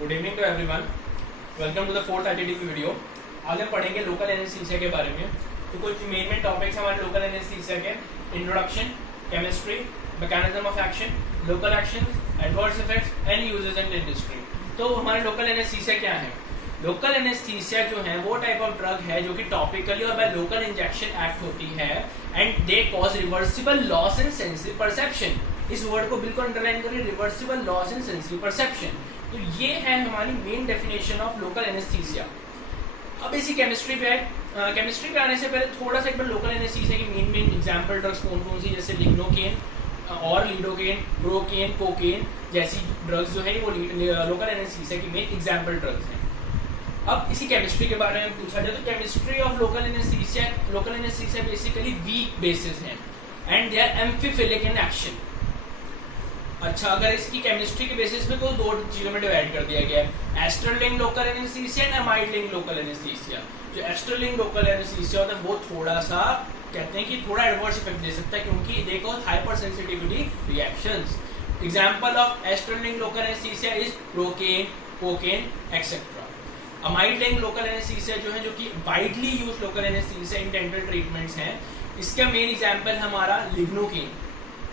Good evening to everyone, welcome to the fourth ITDP video. आज हम पढ़ेंगे local anaesthesia के बारे में। तो कुछ मेन टॉपिक्स हमारे लोकल एनेस्थीसिया के: introduction, chemistry, mechanism of action, local actions, adverse effects and uses in industry. तो हमारे लोकल एनेस्थीसिया क्या है? लोकल एनेस्थीसिया जो है वो टाइप ऑफ ड्रग है जो कि टॉपिकली और बाय लोकल इंजेक्शन एक्ट होती है and they cause reversible loss in sensitive perception. इस वर्ड को बिल्कुल अंडरलाइन करिए, reversible loss in sensitive perception. तो ये है हमारी main definition of local anaesthesia. अब इसी केमिस्ट्री पे आए। केमिस्ट्री पे आने से पहले थोड़ा सा एक बार लोकल एनेस्थीसिया की मेन एग्जांपल ड्रग्स कौन कौन सी, जैसे लिग्नोकेन और लीडोकेन, ब्रोकेन, कोकेन जैसी ड्रग्स जो है वो लोकल एनेस्थीसिया की मेन एग्जांपल ड्रग्स हैं। अब इसी केमिस्ट्री के बारे में पूछा जाए तो chemistry of local anaesthesia basically weak bases है and they are amphiphilic in action. अच्छा, अगर इसकी केमिस्ट्री के बेसिस पे तो दो चीजों में डिवाइड कर दिया गया है, ester linked local anaesthesia and amide linked local anaesthesia. जो एस्ट्रलिंग लोकल एनेस्थीसिया होता है वो थोड़ा सा कहते हैं कि थोड़ा एडवर्स इफेक्ट दे सकता है क्योंकि they cause hypersensitivity reactions. Example of ester linked local anaesthesia is procaine, cocaine etcetera. Amide linked local anaesthesia जो है, जो कि widely used local anaesthesia in dental treatments हैं, इसका मेन एग्जांपल हमारा लिग्नोकेन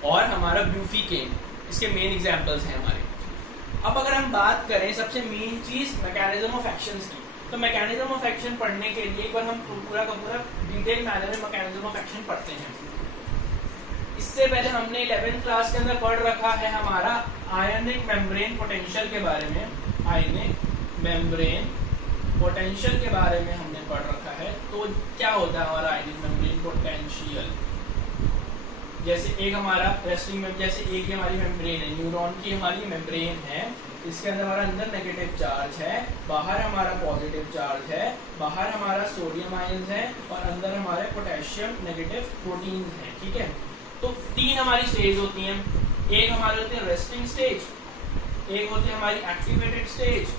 और हमारा ब्यूफिकेन, इसके मेन एग्जांपल्स हैं हमारे। अब अगर हम बात करें सबसे मेन चीज मैकेनिज्म ऑफ एक्शंस की, तो मैकेनिज्म ऑफ एक्शन पढ़ने के लिए एक बार हम पूरा का पूरा डिटेल मैनर में मैकेनिज्म ऑफ एक्शन पढ़ते हैं। इससे पहले हमने 11th क्लास के अंदर पढ़ रखा है हमारा आयनिक मेम्ब्रेन पोटेंशियल के बारे में। आयनिक मेम्ब्रेन पोटेंशियल के बारे में हमने पढ़ रखा है। तो क्या होता है हमारा आयनिक मेम्ब्रेन पोटेंशियल? जैसे एक हमारा रेस्टिंग में, जैसे एक हमारी मेम्ब्रेन है, न्यूरॉन की हमारी मेम्ब्रेन है, इसके अंदर हमारा अंदर नेगेटिव चार्ज है, बाहर हमारा पॉजिटिव चार्ज है, बाहर हमारा सोडियम आयंस है और अंदर हमारे पोटेशियम नेगेटिव प्रोटीन्स हैं। ठीक है, तो तीन हमारी स्टेज होती हैं। एक हमारे होते हैं रेस्टिंग स्टेज, एक होती है हमारी एक्टिवेटेड स्टेज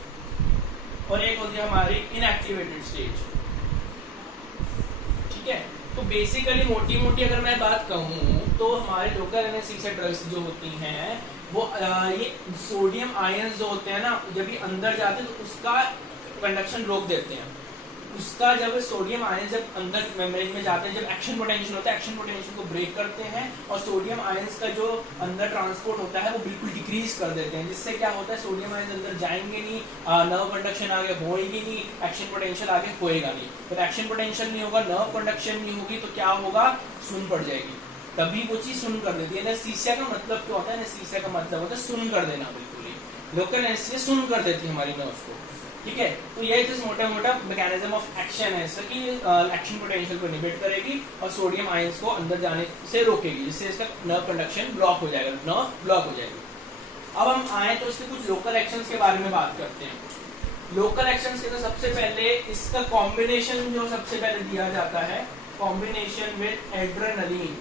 और एक होती है हमारी इनएक्टिवेटेड स्टेज। ठीक है, तो बेसिकली मोटी मोटी अगर मैं बात कहूँ तो हमारे लोकल एनेस्थीसिया ड्रग्स जो होती हैं वो ये सोडियम आयंस जो होते हैं ना, जब ये अंदर जाते हैं तो उसका कंडक्शन रोक देते हैं। उसका जब सोडियम आयंस जब अंदर मेम्ब्रेन में जाते हैं, जब एक्शन पोटेंशियल होता है, एक्शन पोटेंशियल को ब्रेक करते हैं और सोडियम आयंस का जो अंदर ट्रांसपोर्ट होता है वो बिल्कुल डिक्रीज कर देते हैं। जिससे क्या होता है, सोडियम आयंस अंदर जाएंगे नहीं, नर्व कंडक्शन आगे होएगी नहीं, एक्शन पोटेंशियल आगे होएगा नहीं। जब एक्शन पोटेंशियल नहीं होगा, नर्व कंडक्शन नहीं होगी तो क्या होगा, सुन पड़ जाएगी। तभी वो चीज सुन कर देती है। एनेस्थीसिया का मतलब क्या होता है? एनेस्थीसिया का मतलब होता है सुन कर देना। बिल्कुल ही लोकल एनेस्थीसिया सुन कर देती है हमारी नर्व को। ठीक है, तो यही जस्ट मोटा मोटा मैकेनिज्म ऑफ एक्शन है इसका कि एक्शन पोटेंशियल को इनहिबिट करेगी और सोडियम आयंस को अंदर जाने से रोकेगी, जिससे इसका नर्व कंडक्शन ब्लॉक हो जाएगा, नर्व ब्लॉक हो जाएगी। अब हम आए तो इसके कुछ लोकल एक्शंस के बारे में बात करते हैं। लोकल एक्शंस के तो सबसे पहले इसका कॉम्बिनेशन जो सबसे पहले दिया जाता है, कॉम्बिनेशन विद एड्रेनलिन।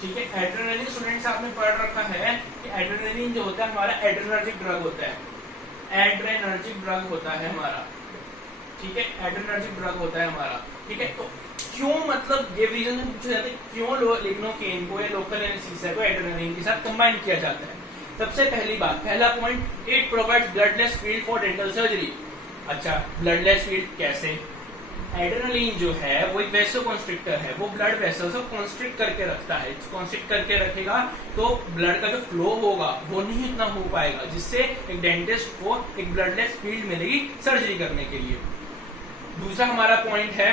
ठीक है, एड्रेनलिन स्टूडेंट्स आपने पढ़ रखा है कि एड्रेनलिन जो होता है हमारा एड्रेनर्जिक ड्रग होता है। एड्रेनर्जिक ड्रग होता है हमारा। ठीक है, एड्रेनर्जिक ड्रग होता है हमारा। ठीक है, तो क्यों, मतलब ये रीजन पूछा जाता है क्यों लिग्नोकेन को या लोकल एनेस्थीसिया को एड्रेनलिन के साथ कंबाइन किया जाता है। सबसे पहली बात, पहला point, it provides bloodless field for dental surgery. अच्छा, ब्लडलेस फील्ड कैसे? एड्रेनलिन जो है वो एक वेसोकॉन्स्ट्रिक्टर है, वो ब्लड वेसल्स को कॉन्स्ट्रिक्ट करके रखता है। कॉन्स्ट्रिक्ट करके रखेगा तो ब्लड का जो फ्लो होगा वो नहीं इतना हो पाएगा, जिससे एक डेंटिस्ट को एक ब्लडलेस फील्ड मिलेगी सर्जरी करने के लिए। दूसरा हमारा पॉइंट है,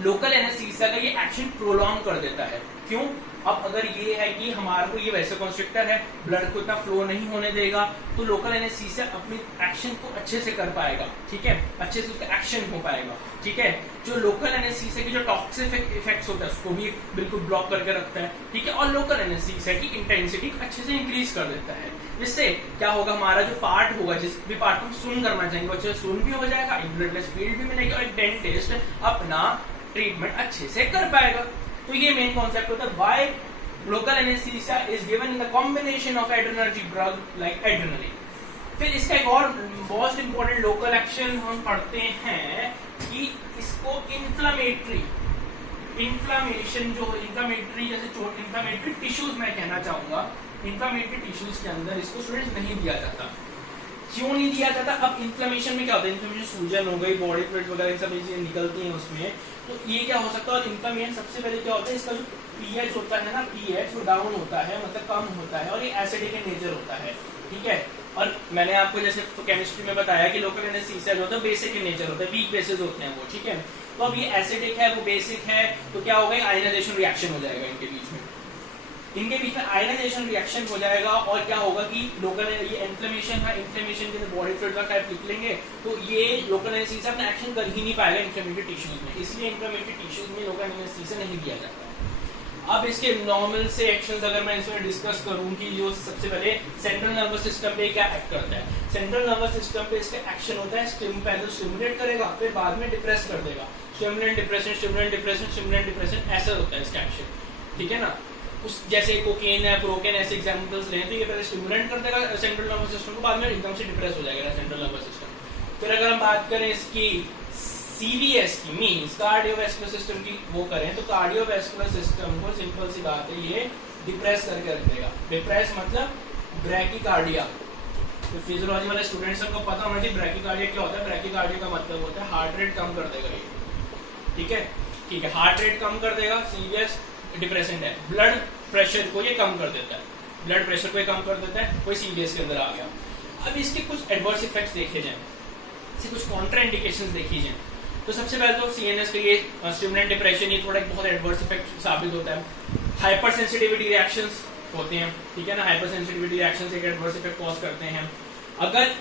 लोकल एनेस्थीसिया का ये एक्शन प्रोलॉन्ग कर देता है। क्यों? अब अगर ये है कि हमारे को ये वैसे कॉन्स्ट्रिक्टर है, ब्लड को इतना फ्लो नहीं होने देगा, तो लोकल एनेस्थीसिया अपनी एक्शन को अच्छे से कर पाएगा। ठीक है, अच्छे से उसका एक्शन हो पाएगा। ठीक है, जो लोकल एनेस्थीसिया की जो टॉक्सिक इफेक्ट्स होता है उसको भी बिल्कुल ब्लॉक करके रखता है। ठीक है, और लोकल एनेस्थीसिया की इंटेंसिटी अच्छे से इंक्रीज कर देता है। जिससे क्या होगा, हमारा जो पार्ट होगा, जिस भी पार्ट को सुन करना चाहेंगे अच्छे से सुन भी हो जाएगा, एक ब्लडलेस फील्ड भी मिलेगी और एक डेंटिस्ट अपना ट्रीटमेंट अच्छे से कर पाएगा। तो ये मेन कॉन्सेप्ट होता है why local anaesthesia is given in the combination of adrenergic drug like adrenaline. फिर इसका एक और मोस्ट इंपोर्टेंट लोकल एक्शन हम पढ़ते हैं कि इसको इन्फ्लामेटरी, इन्फ्लामेशन जो इन्फ्लामेटरी जैसे चोट, इन्फ्लामेटरी टिश्यूज मैं कहना चाहूंगा, इन्फ्लामेटरी टिश्यूज के अंदर इसको स्टूडेंट्स नहीं दिया जाता। क्यों नहीं दिया जाता? अब इन्फ्लेमेशन में क्या होता है, इन्फ्लेमेशन सूजन हो गई, बॉडी फ्लूइड वगैरह सब चीजें निकलती हैं उसमें, तो ये क्या हो सकता है? और इन्फ्लेमेशन सबसे पहले क्या होता है, इसका जो पीएच होता है ना, पीएच वो डाउन होता है, मतलब कम होता है, और ये एसिडिक इन नेचर होता है, ठीक है। और मैंने आपको जैसे केमिस्ट्री में बताया कि लोकल एनेस्थीसिया जो होता है बेसिक इन नेचर होता है, वीक बेसिस होते हैं वो, ठीक है। तो अब ये एसिडिक है, वो बेसिक है, तो क्या होगा, आयनाइजेशन रिएक्शन हो जाएगा इनके बीच में, आयनाइजेशन रिएक्शन हो जाएगा, और क्या होगा कि लोकल ये इन्फ्लेमेशन है, इन्फ्लेमेशन के बॉडी फ्लूइड का टाइप निकलेंगे, तो ये लोकल एनेस्थीसिया अपना एक्शन कर ही नहीं पाएगा इन्फ्लेमेटरी टिश्यूज में, इसलिए इन्फ्लेमेटरी टिश्यूज में लोकल एनेस्थीसिया नहीं दिया जाता है। अब इसके नॉर्मल से एक्शंस अगर मैं इसमें डिस्कस करूं कि जो सबसे पहले सेंट्रल नर्वस सिस्टम पे क्या एक्ट करता है, सेंट्रल नर्वस सिस्टम पे इसका एक्शन होता है, पहले स्टिमुलेट करेगा, फिर बाद में डिप्रेस कर देगा, stimulant depression, stimulant depression, stimulant depression, ऐसा होता है इसका एक्शन, ठीक है ना। उस जैसे कोकेन है, प्रोकेन, ऐसे एग्जांपल्स लें तो ये पहले स्टिमुलेट कर देगा सेंट्रल नर्वस सिस्टम को, बाद में एकदम से डिप्रेस हो जाएगा सेंट्रल नर्वस सिस्टम। फिर अगर हम बात करें इसकी सीवीएस की, मींस कार्डियोवैस्कुलर सिस्टम की वो करें, तो कार्डियोवैस्कुलर सिस्टम को सिंपल सी बात है ये डिप्रेस करके रख देगा। डिप्रेस मतलब ब्रैकीकार्डिया, तो फिजियोलॉजी वाले स्टूडेंट्स को पता होना चाहिए ब्रैकीकार्डिया क्या होता है। ब्रैकीकार्डिया का मतलब होता है हार्ट रेट कम कर देगा ये, ठीक है, ठीक है, हार्ट रेट कम कर देगा, सीवीएस डिप्रेसेंट है। ब्लड प्रेशर को ये कम कर देता है, ब्लड प्रेशर को ये कम कर देता है, कोई सीवीएस के अंदर आ गया। अब इसके कुछ एडवर्स इफेक्ट्स देखे जाएं, इसके कुछ कॉन्ट्रा इंडिकेशंस देखी जाएं, तो सबसे पहले तो सीएनएस का ये स्टिमुलेंट डिप्रेशन, ये थोड़ा एक बहुत एडवर्स इफेक्ट साबित होता है। हाइपर सेंसिटिविटी रिएक्शंस होते हैं, ठीक है ना, हाइपर सेंसिटिविटी रिएक्शंस एक एडवर्स इफेक्ट कॉज करते हैं। अगर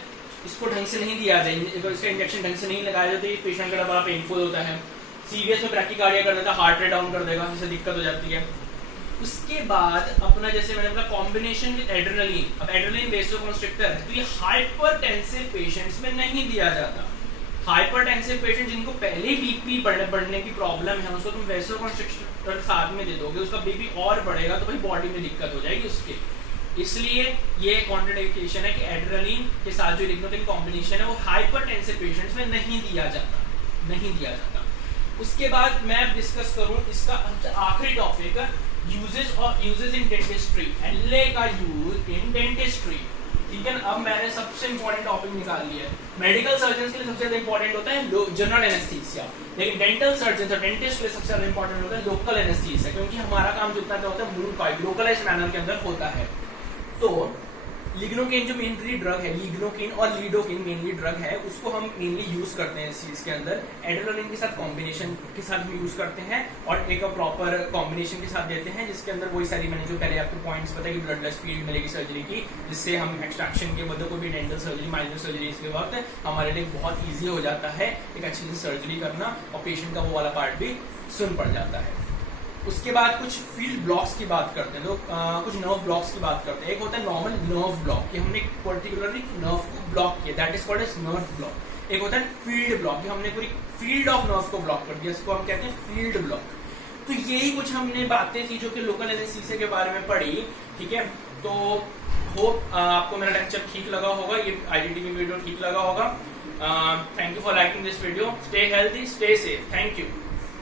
इसको ढंग से नहीं दिया जाए, अगर इसका इंजेक्शन ढंग से नहीं लगाया जाए तो ये पेशेंट का बड़ा पेनफुल होता है। सीरियस में ब्रैकीकार्डिया कर देता है, हार्ट रेट डाउन कर देगा, जिससे दिक्कत हो जाती है। उसके बाद अपना जैसे मैंने बोला कॉम्बिनेशन विद एड्रेनलिन, अब एड्रेनलिन वेसोकंस्ट्रिक्टर है, तो ये हाइपरटेंसिव पेशेंट्स में नहीं दिया जाता। हाइपरटेंसिव पेशेंट जिनको पहले ही बीपी बढ़ने की प्रॉब्लम है, उसको तुम वेसोकंस्ट्रिक्टर साथ में दे दोगे, उसका बीपी और बढ़ेगा तो भाई बॉडी में दिक्कत हो जाएगी उसके। इसलिए ये कॉन्ट्राइंडिकेशन है कि एड्रेनलिन के साथ जो लिग्नोटिन कॉम्बिनेशन है वो हाइपरटेंसिव पेशेंट्स में नहीं दिया जाता, नहीं दिया जाता। उसके बाद मैं डिस्कस करूं इसका आखिरी टॉपिक, यूजेस इन डेंटिस्ट्री, एलए का यूज इन डेंटिस्ट्री, ठीक है ना। अब मैंने सबसे इंपॉर्टेंट टॉपिक निकाल लिया है। मेडिकल सर्जन के लिए सबसे ज्यादा इंपॉर्टेंट होता है जनरल एनेस्थीसिया, लेकिन डेंटल सर्जन और डेंटिस्ट के लिए सबसे ज्यादा इंपॉर्टेंट होता है लोकल एनेस्थीसिया, क्योंकि हमारा काम जितना होता है मूल लोकलाइज्ड मैनर के अंदर होता है। तो लिग्नोकेन जो मेनली ड्रग है, लिग्नोकेन और लीडोकेन मेनली ड्रग है, उसको हम मेनली यूज करते हैं इस चीज के अंदर। एड्रेनलिन के साथ कॉम्बिनेशन के साथ हम यूज करते हैं और एक प्रॉपर कॉम्बिनेशन के साथ देते हैं, जिसके अंदर वही सारी मैंने जो पहले आपको पॉइंट्स बताया कि ब्लडलेस फील्ड मिलेगी सर्जरी की, जिससे हम एक्सट्रैक्शन के बदले कोई भी डेंटल सर्जरी, माइनर सर्जरी के वक्त हमारे लिए बहुत ईजी हो जाता है एक अच्छी से सर्जरी करना, और पेशेंट का वो वाला पार्ट भी सुन पड़ जाता है। उसके बाद कुछ फील्ड ब्लॉक्स की बात करते हैं, तो कुछ नर्व ब्लॉक्स की बात करते हैं। एक होता है नॉर्मल नर्व ब्लॉक, कि हमने पर्टिकुलरली नर्व को ब्लॉक किया, that is called as nerve block. एक होता है फील्ड ब्लॉक, कि हमने पूरी फील्ड ऑफ नर्व को ब्लॉक कर दिया, इसको हम कहते हैं फील्ड ब्लॉक। तो यही कुछ हमने बातें थी जो कि लोकल एनेस्थीसिया के बारे में पढ़ी, ठीक है। तो होप आपको मेरा लेक्चर ठीक लगा होगा, ये आईडीटी वीडियो ठीक लगा होगा। Thank you for liking this video, stay healthy, stay safe, thank you.